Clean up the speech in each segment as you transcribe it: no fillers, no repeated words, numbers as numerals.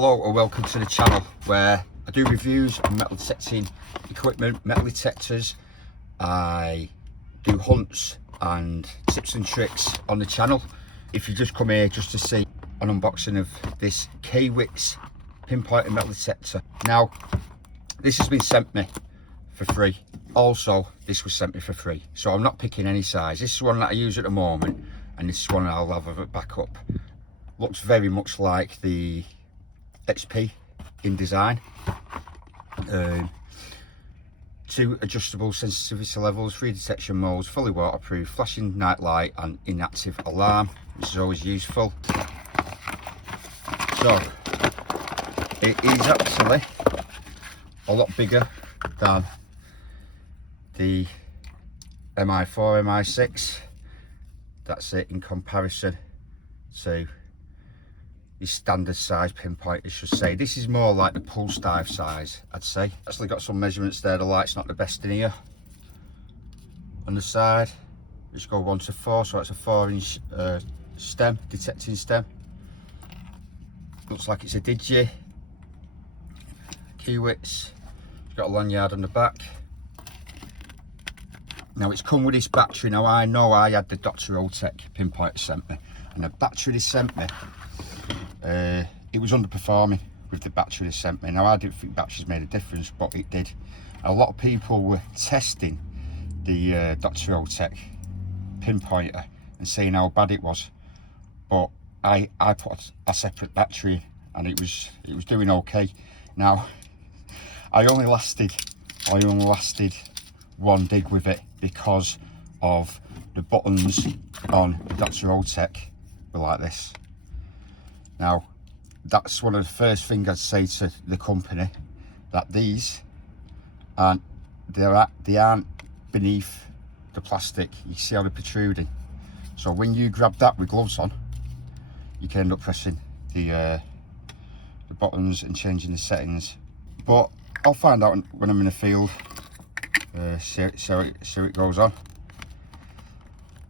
Hello and welcome to the channel where I do reviews on metal detecting equipment, metal detectors. I do hunts and tips and tricks on the channel. If you just come here just to see an unboxing of this Kaiweets Pin-Pointer metal detector. Now, this has been sent me for free. Also, this was sent me for free. So I'm not picking any size. This is one that I use at the moment and this is one I'll have a backup. Looks very much like the XP in design. 2 adjustable sensitivity levels, 3 detection modes, fully waterproof, flashing night light and inactive alarm, which is always useful. So it is actually a lot bigger than the MI4, MI6. That's it in comparison to your standard size pinpointer, should say. This is more like the pulse dive size, I'd say. Actually got some measurements there. The light's not the best in here. On the side, just go 1 to 4, so it's a 4-inch stem, detecting stem. Looks like it's a Digi Kaiweets. It's got a lanyard on the back. Now it's come with this battery. Now I know I had the Dr. Eurotek Pinpointer sent me, and the battery they sent me, it was underperforming with the battery they sent me. Now I didn't think batteries made a difference, but it did. A lot of people were testing the Dr. Eurotek Pinpointer and saying how bad it was, but I put a separate battery and it was doing okay. Now I only lasted 1 dig with it because of the buttons on Dr. Eurotek were like this. Now that's one of the first things I'd say to the company, that these aren't, they aren't beneath the plastic. You see how they're protruding, so when you grab that with gloves on, you can end up pressing the buttons and changing the settings. But I'll find out when I'm in the field. See how it goes on.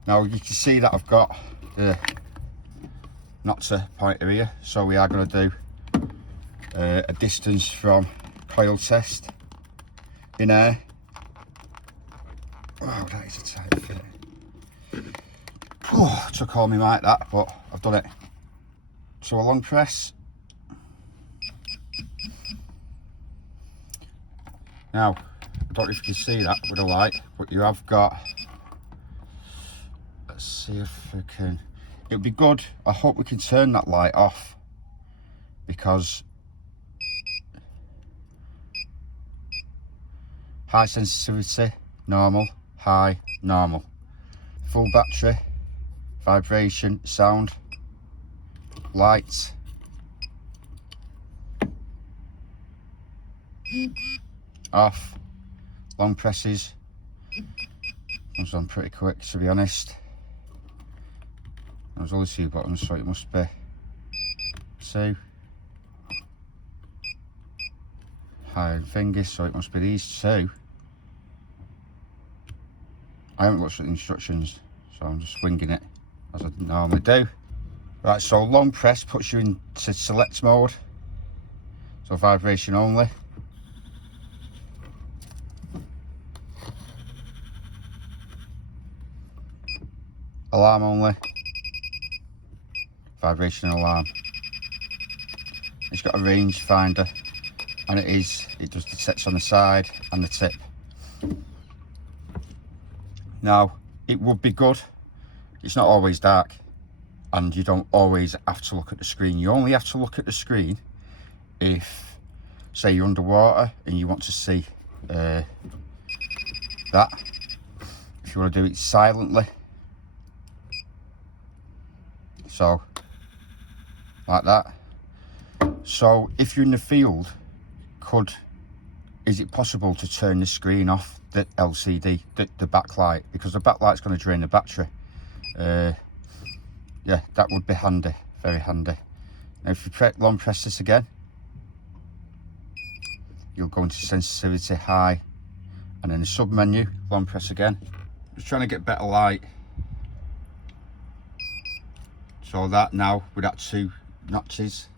Now you can see that I've got the Nokta pointer here, so we are going to do a distance from coil test in air. Oh, that is a tight fit. Oh, took all me mic that, but I've done it. So a long press. Now, I don't know if you can see that with the light, but you have got, let's see if we can, it would be good, I hope we can turn that light off, because high sensitivity, normal, high, normal, full battery, vibration, sound, lights, off, long presses. Comes on pretty quick, to be honest. There's only 2 buttons, so it must be 2. High and fingers, so it must be these 2. I haven't looked at the instructions, so I'm just winging it as I normally do. Right, so long press puts you into select mode, so vibration only. Alarm only, vibration and alarm. It's got a range finder, and it does detect on the side and the tip. Now it would be good, it's not always dark and you don't always have to look at the screen. You only have to look at the screen if, say, you're underwater and you want to see that. If you want to do it silently, so like that. So if you're in the field, is it possible to turn the screen off, the LCD, the backlight, because the backlight's going to drain the battery? Yeah, that would be handy, very handy. Now if you long press this again, you'll go into sensitivity high, and then the sub menu, long press again. Just trying to get better light. So that now with that 2 notches,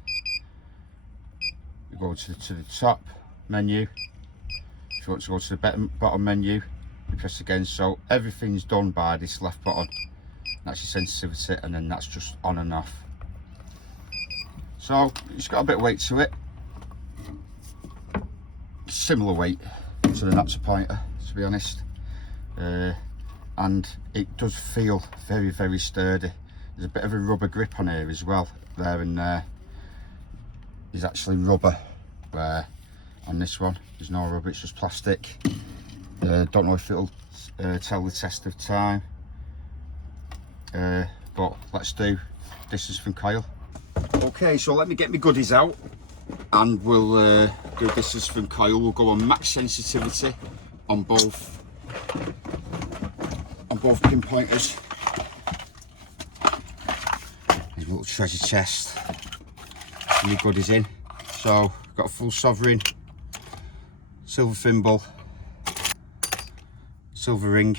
go to the top menu. If you want to go to the bottom menu, you press again. So everything's done by this left button. That's your sensitivity, and then that's just on and off. So it's got a bit of weight to it. Similar weight to the Nokta pointer, to be honest. And it does feel very, very sturdy. There's a bit of a rubber grip on here as well. There and there is actually rubber, where on this one there's no rubber, it's just plastic. Don't know if it'll tell the test of time, but let's do distance from coil. Okay, so let me get my goodies out and we'll do distance from coil. We'll go on max sensitivity on both pinpointers. There's a little treasure chest. My goodies in. So I've got a full sovereign, silver thimble, silver ring,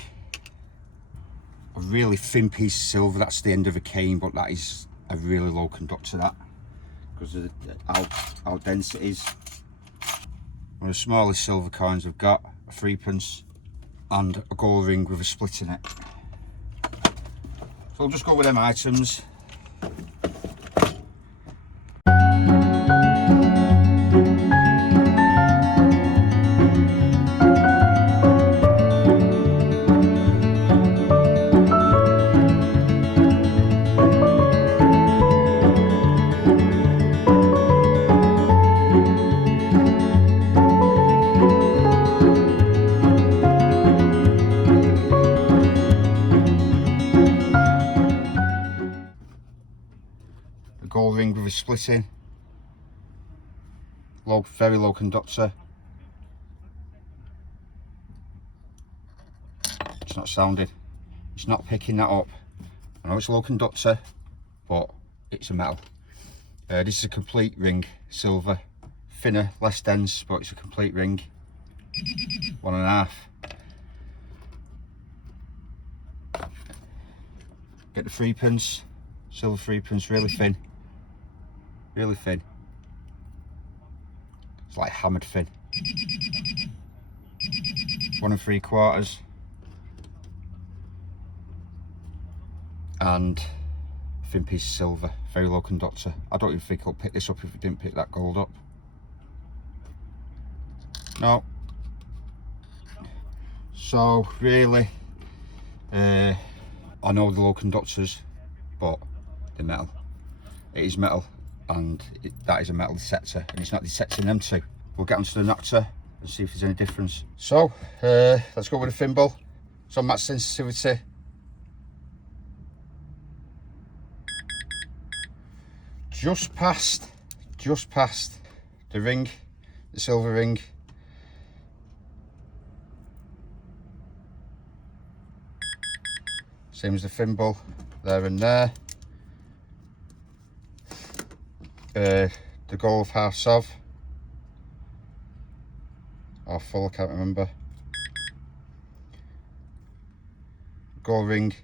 a really thin piece of silver. That's the end of a cane, but that is a really low conductor, that, because of how dense it is. One of the smallest silver coins I've got, a 3p, and a gold ring with a split in it. So I'll just go with them items. Gold ring with a split in, low, very low conductor. It's not sounding, it's not picking that up. I know it's a low conductor, but it's a metal. This is a complete ring, silver, thinner, less dense, but it's a complete ring. 1.5. Get the 3p, silver 3p, really thin. Really thin. It's like hammered thin. 1 3/4. And a thin piece of silver, very low conductor. I don't even think it'll pick this up if it didn't pick that gold up. No. So really, I know the low conductors, but they're metal. It is metal. And that is a metal detector, and it's not detecting them two. We'll get onto the Nokta and see if there's any difference. So let's go with the thimble. It's on max sensitivity. Just past the ring, the silver ring. Same as the thimble, there and there. The gold half sov, or full, I can't remember. Gold ring.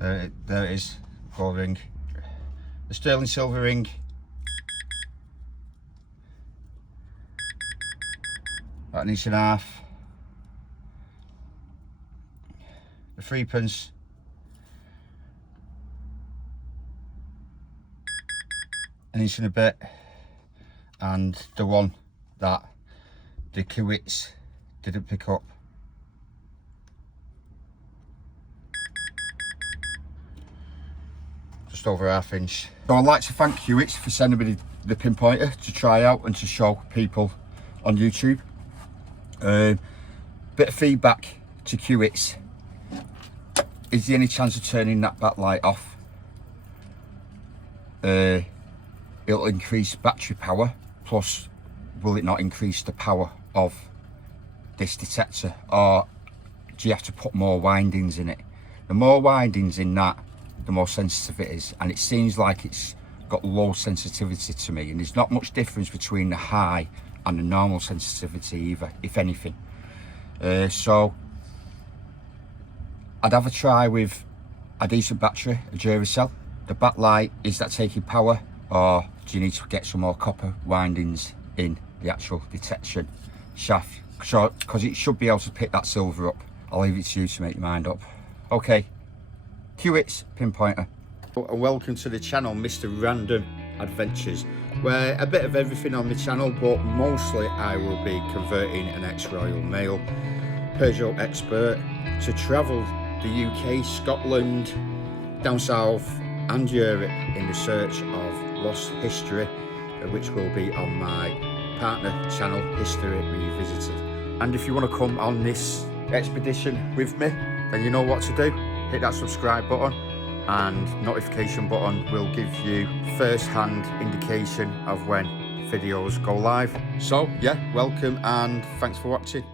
There it is, gold ring. The sterling silver ring. About 1.5 inches. The 3p. 1 inch and a bit. And the one that the Kaiweets didn't pick up. Just over 1/2 inch. So I'd like to thank Kaiweets for sending me the pinpointer to try out and to show people on YouTube. Bit of feedback to Kaiweets. Is there any chance of turning that backlight off? It'll increase battery power, plus will it not increase the power of this detector, or do you have to put more windings in it? The more windings in that, the more sensitive it is, and it seems like it's got low sensitivity to me, and there's not much difference between the high and the normal sensitivity either, if anything. So I'd have a try with a decent battery, a Duracell. The backlight, is that taking power, or do you need to get some more copper windings in the actual detection shaft? So, because it should be able to pick that silver up. I'll leave it to you to make your mind up. Okay, Kaiweets Pin-Pointer. And welcome to the channel, Mr. Random Adventures, where a bit of everything on the channel, but mostly I will be converting an ex-Royal Mail Peugeot expert to travel the UK, Scotland, down south and Europe in the search of lost history, which will be on my partner channel, History Revisited. And if you want to come on this expedition with me, then you know what to do. Hit that subscribe button, and notification button will give you first-hand indication of when videos go live. So yeah, welcome and thanks for watching.